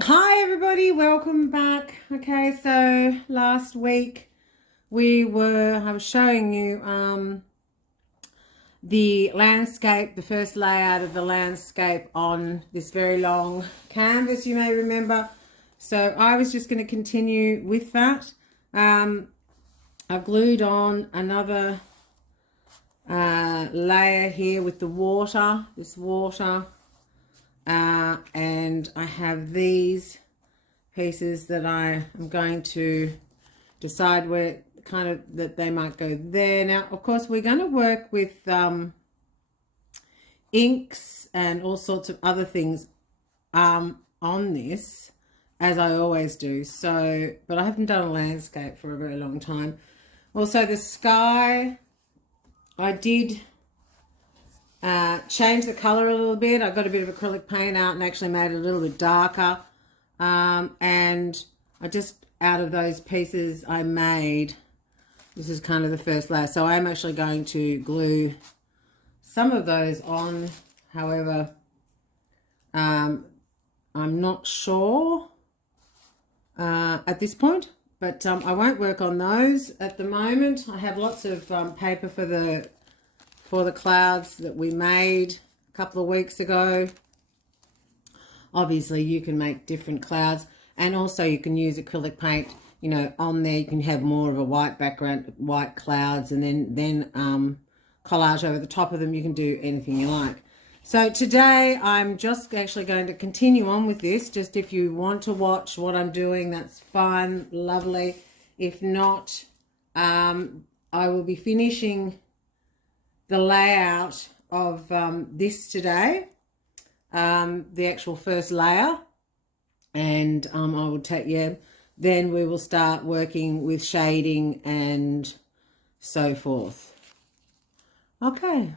Hi everybody, welcome back. Okay, so last week I was showing you the landscape, the first layout of the landscape on this very long canvas, you may remember. So I was just going to continue with that. I've glued on another layer here with the water, this water, and I have these pieces that I am going to decide where kind of that they might go there. Now, of course, we're going to work with inks and all sorts of other things on this, as I always do. So, but I haven't done a landscape for a very long time. Also, the sky, I did change the color a little bit. I got a bit of acrylic paint out and actually made it a little bit darker. And I just, out of those pieces I made, this is kind of the first layer. So I'm actually going to glue some of those on. However, I'm not sure at this point, but I won't work on those at the moment. I have lots of paper for the clouds that we made a couple of weeks ago. Obviously, you can make different clouds, and also you can use acrylic paint. You know, on there you can have more of a white background, white clouds, and then collage over the top of them. You can do anything you like. So today I'm just actually going to continue on with this. Just if you want to watch what I'm doing, that's fine, lovely. If not, I will be finishing the layout of this today, the actual first layer, and I will take, then we will start working with shading and so forth. Okay.